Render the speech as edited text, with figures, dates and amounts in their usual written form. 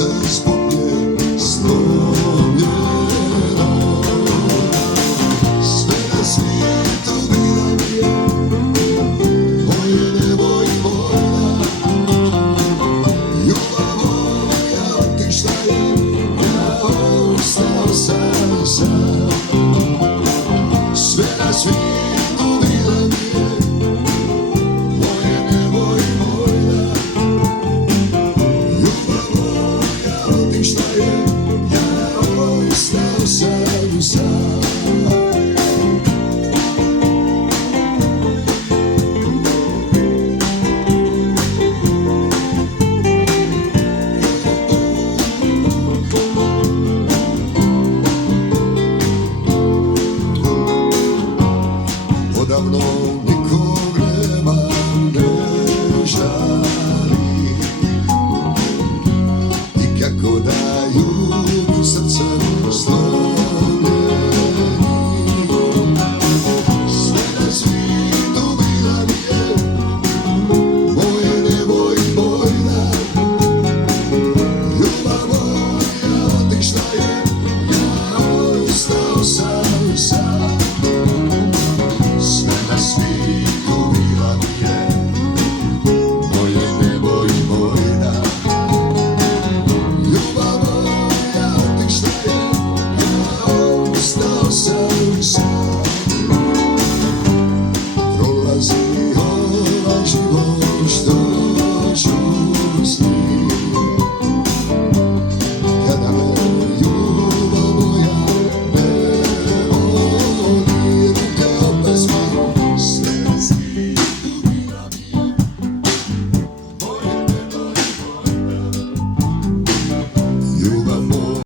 se zbog nje slomljeno. Sve na svijetu bila mi je, moje nebo i vojna. Ljubav moja otišla je, ja ostao sam sam. Sve na svijetu bila mi je, moje nebo i vojna. Ljubav moja otišla je, ja ostao sam sam. Odavno